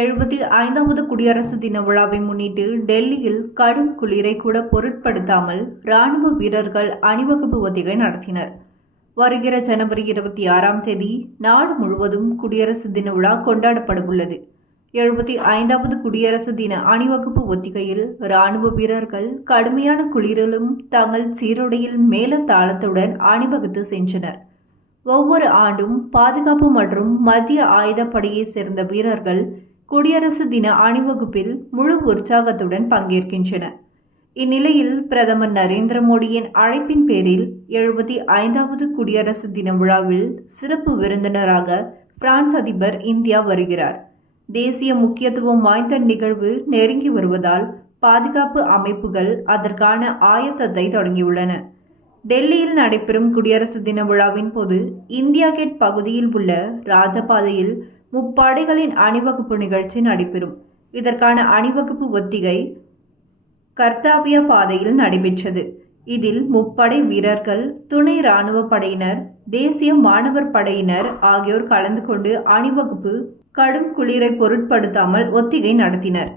எழுபத்தி ஐந்தாவது குடியரசு தின விழாவை முன்னிட்டு டெல்லியில் கடும் குளிரை கூட பொருட்படுத்தாமல் ராணுவ வீரர்கள் அணிவகுப்பு ஒத்திகை நடத்தினர். வருகிற ஜனவரி இருபத்தி ஆறாம் தேதி நாடு முழுவதும் குடியரசு தின விழா கொண்டாடப்பட உள்ளது. எழுபத்தி ஐந்தாவது குடியரசு தின அணிவகுப்பு ஒத்திகையில் ராணுவ வீரர்கள் கடுமையான குளிரிலும் தங்கள் சீருடையில் மேலத்தாளத்துடன் அணிவகுத்து சென்றனர். ஒவ்வொரு ஆண்டும் பாதுகாப்பு மற்றும் மத்திய ஆயுதப்படையைச் சேர்ந்த வீரர்கள் குடியரசு தின அணிவகுப்பில் முழு உற்சாகத்துடன் பங்கேற்கின்றன. இந்நிலையில் பிரதமர் நரேந்திர மோடியின் அழைப்பின் பேரில் எழுபத்தி ஐந்தாவது குடியரசு தின விழாவில் சிறப்பு விருந்தினராக பிரான்ஸ் அதிபர் இந்தியா வருகிறார். தேசிய முக்கியத்துவம் வாய்ந்த நிகழ்வு நெருங்கி வருவதால் பாதுகாப்பு அமைப்புகள் அதற்கான ஆயத்தத்தை தொடங்கியுள்ளன. டெல்லியில் நடைபெறும் குடியரசு தின விழாவின் போது இந்தியா கேட் பகுதியில் உள்ள ராஜபாதையில் முப்படைகளின் அணிவகுப்பு நிகழ்ச்சி நடைபெறும் இதற்கான அணிவகுப்பு ஒத்திகை கர்த்தாவிய பாதையில் நடைபெற்றது. இதில் முப்படை வீரர்கள் துணை இராணுவ படையினர் தேசிய மாணவர் படையினர் ஆகியோர் கலந்து கொண்டு அணிவகுப்பு கடும் குளிரை பொருட்படுத்தாமல் ஒத்திகை நடத்தினர்.